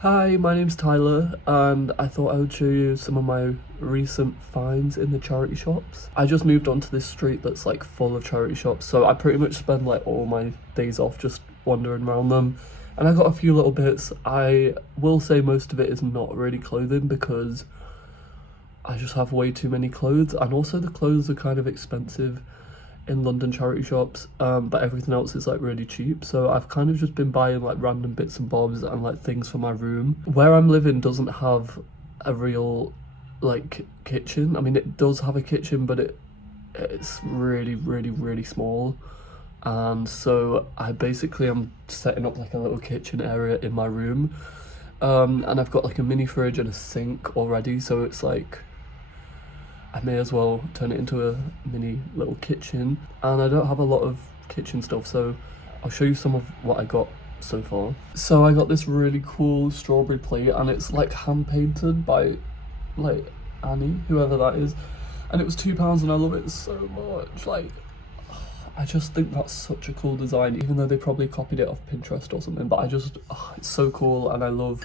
Hi, my name's Tyler, and I thought I would show you some of my recent finds in the charity shops. I just moved onto this street that's like full of charity shops, so I pretty much spend like all my days off just wandering around them. And I got a few little bits. I will say most of it is not really clothing because I just have way too many clothes, and also the clothes are kind of expensive in London charity shops, but everything else is like really cheap. So I've kind of just been buying like random bits and bobs and like things for my room. Where I'm living doesn't have a real like kitchen. I mean, it does have a kitchen, but it's really small. And so I basically am setting up like a little kitchen area in my room. And I've got like a mini fridge and a sink already, so it's like I may as well turn it into a mini little kitchen. And I don't have a lot of kitchen stuff, so I'll show you some of what I got so far. So I got this really cool strawberry plate, and it's like hand painted by like Annie, whoever that is, and it was £2 and I love it so much. Like, I just think that's such a cool design, even though they probably copied it off Pinterest or something, but it's so cool, and I love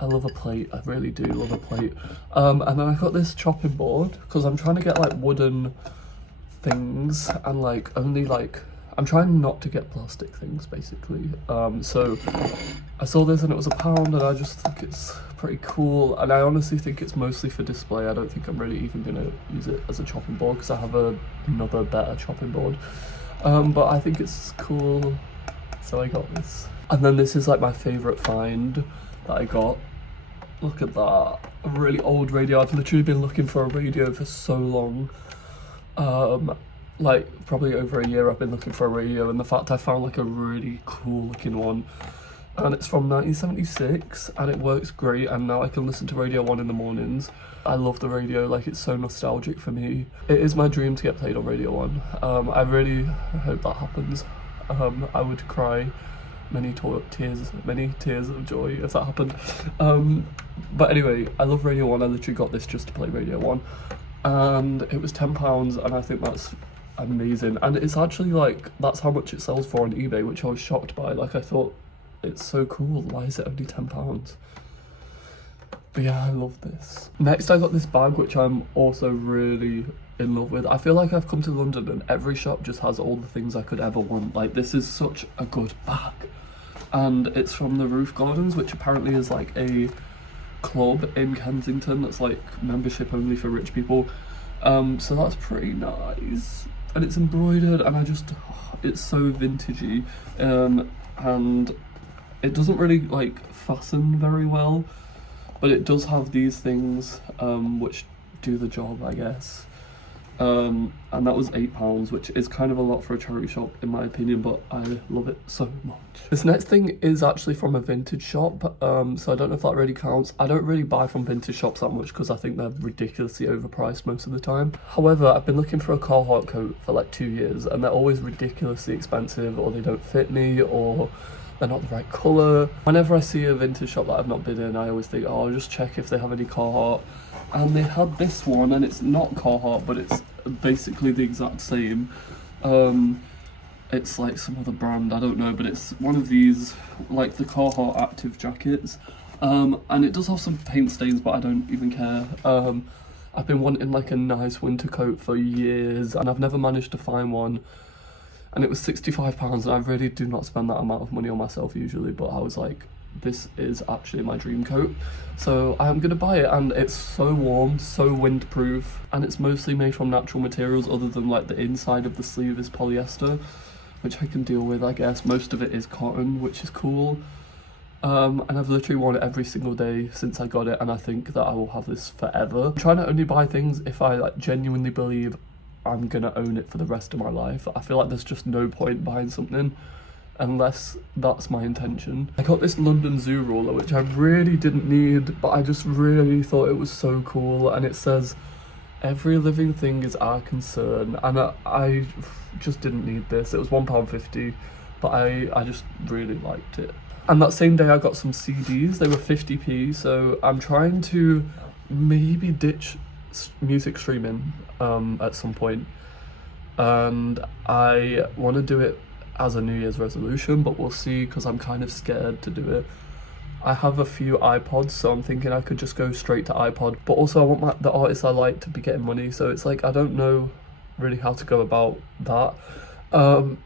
a plate. I really do love a plate. And then I got this chopping board because I'm trying to get like wooden things, and like only like I'm trying not to get plastic things basically. So I saw this and it was £1, and I just think it's pretty cool, and I honestly think it's mostly for display. I don't think I'm really even gonna use it as a chopping board because I have another better chopping board. But I think it's cool, so I got this. And then this is like my favorite find that I got. Look at that, a really old radio. I've literally been looking for a radio for so long. Like probably over a year I've been looking for a radio, and the fact I found like a really cool looking one, and it's from 1976 and it works great, and now I can listen to Radio 1 in the mornings. I love the radio, like it's so nostalgic for me. It is my dream to get played on Radio 1. I really hope that happens. I would cry many tears of joy if that happened. But anyway, I love Radio 1. I literally got this just to play Radio 1, and it was £10, and I think that's amazing. And it's actually like that's how much it sells for on eBay, which I was shocked by. Like, I thought, it's so cool, why is it only £10? But yeah, I love this. Next I got this bag, which I'm also really in love with. I feel like I've come to London and every shop just has all the things I could ever want. Like, this is such a good bag, and it's from the Roof Gardens, which apparently is like a club in Kensington that's like membership only for rich people. So that's pretty nice, and it's embroidered, and it's so vintagey, and it doesn't really like fasten very well, but it does have these things which do the job, I guess. And that was £8, which is kind of a lot for a charity shop in my opinion, but I love it so much. This next thing is actually from a vintage shop, so I don't know if that really counts. I don't really buy from vintage shops that much because I think they're ridiculously overpriced most of the time. However, I've been looking for a Carhartt coat for like 2 years, and they're always ridiculously expensive, or they don't fit me, or they're not the right colour. Whenever I see a vintage shop that I've not been in, I always think, oh, I'll just check if they have any Carhartt. And they had this one, and it's not Carhartt, but it's basically the exact same. It's like some other brand, I don't know, but it's one of these, like the Carhartt active jackets. And it does have some paint stains, but I don't even care. I've been wanting like a nice winter coat for years, and I've never managed to find one. And it was £65, and I really do not spend that amount of money on myself usually, but I was like, this is actually my dream coat, so I'm gonna buy it. And it's so warm, so windproof, and it's mostly made from natural materials, other than like the inside of the sleeve is polyester, which I can deal with, I guess. Most of it is cotton, which is cool. And I've literally worn it every single day since I got it, and I think that I will have this forever. I'm trying to only buy things if I like genuinely believe I'm gonna own it for the rest of my life. I feel like there's just no point buying something unless that's my intention. I got this London Zoo ruler, which I really didn't need, but I just really thought it was so cool, and it says, "Every living thing is our concern," and I just didn't need this. It was £1.50, but I just really liked it. And that same day I got some CDs. They were 50p, so I'm trying to maybe ditch music streaming at some point, and I want to do it as a New Year's resolution, but we'll see, because I'm kind of scared to do it. I have a few iPods, so I'm thinking I could just go straight to iPod. But also I want the artists I like to be getting money, so it's like I don't know really how to go about that.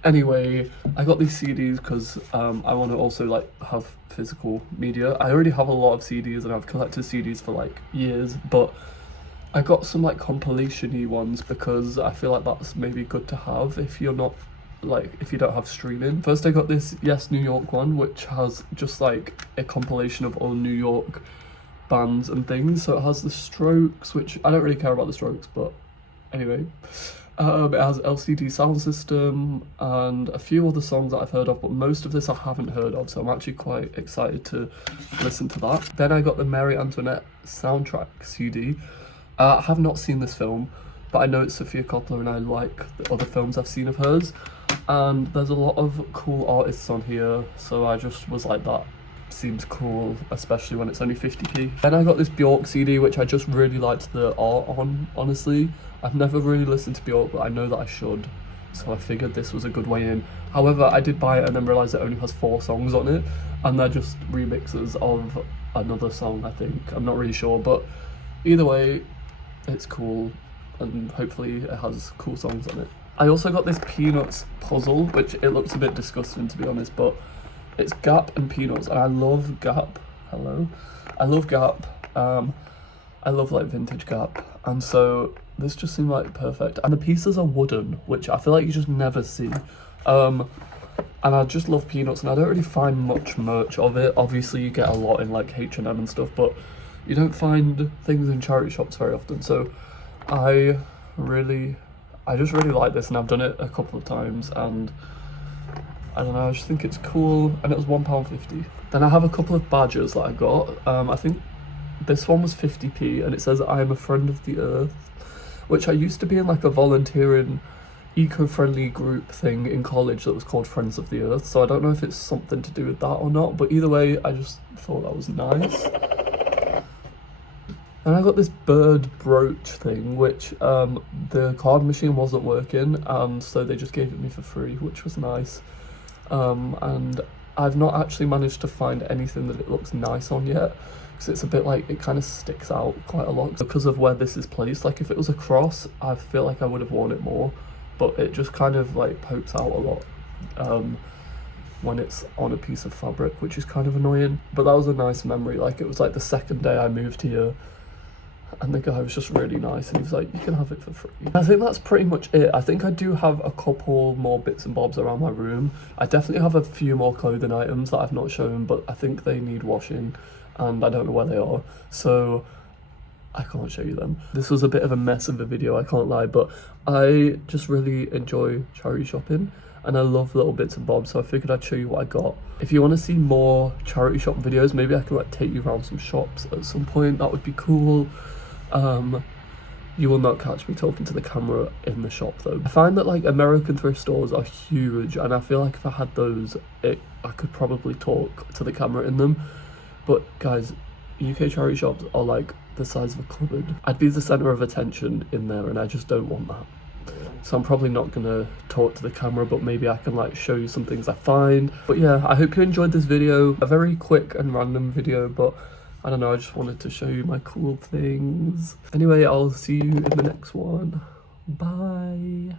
Anyway, I got these CDs because I want to also like have physical media. I already have a lot of CDs and I've collected CDs for like years, but I got some like compilation-y ones because I feel like that's maybe good to have if you're not like if you don't have streaming. First I got this Yes New York one, which has just like a compilation of all New York bands and things. So it has the Strokes, which I don't really care about the Strokes, but anyway. It has LCD Sound System and a few other songs that I've heard of, but most of this I haven't heard of, so I'm actually quite excited to listen to that. Then I got the Marie Antoinette soundtrack CD. I have not seen this film, but I know it's Sofia Coppola and I like the other films I've seen of hers. And there's a lot of cool artists on here, so I just was like, that seems cool, especially when it's only 50p. Then I got this Bjork CD, which I just really liked the art on, honestly. I've never really listened to Bjork, but I know that I should, so I figured this was a good way in. However, I did buy it and then realised it only has 4 songs on it, and they're just remixes of another song, I think. I'm not really sure, but either way, it's cool, and hopefully it has cool songs on it. I also got this Peanuts puzzle, which it looks a bit disgusting to be honest, but it's Gap and Peanuts, and I love Gap. Hello. I love Gap. I love like vintage Gap, and so this just seemed like perfect. And the pieces are wooden, which I feel like you just never see. And I just love Peanuts, and I don't really find much merch of it. Obviously you get a lot in like H&M and stuff, but you don't find things in charity shops very often. So I just really like this, and I've done it a couple of times, and I don't know, I just think it's cool, and it was £1.50. Then I have a couple of badges that I got. I think this one was 50p, and it says I am a friend of the earth, which I used to be in like a volunteering eco-friendly group thing in college that was called Friends of the Earth, so I don't know if it's something to do with that or not, but either way, I just thought that was nice. And I got this bird brooch thing, which the card machine wasn't working, and so they just gave it me for free, which was nice. And I've not actually managed to find anything that it looks nice on yet, because it's a bit like, it kind of sticks out quite a lot because of where this is placed. Like if it was a cross, I feel like I would have worn it more, but it just kind of like pokes out a lot when it's on a piece of fabric, which is kind of annoying. But that was a nice memory. Like it was like the second day I moved here, and the guy was just really nice, and he was like, you can have it for free. I think that's pretty much it. I think I do have a couple more bits and bobs around my room. I definitely have a few more clothing items that I've not shown, but I think they need washing, and I don't know where they are, so I can't show you them. This was a bit of a mess of a video, I can't lie, but I just really enjoy charity shopping, and I love little bits and bobs, so I figured I'd show you what I got. If you want to see more charity shop videos, maybe I can like take you around some shops at some point. That would be cool. You will not catch me talking to the camera in the shop though. I find that like American thrift stores are huge, and I feel like if I had those, I could probably talk to the camera in them. But guys, UK charity shops are like the size of a cupboard. I'd be the centre of attention in there, and I just don't want that. So I'm probably not gonna talk to the camera, but maybe I can like show you some things I find. But yeah, I hope you enjoyed this video. A very quick and random video, but I don't know, I just wanted to show you my cool things. Anyway, I'll see you in the next one. Bye.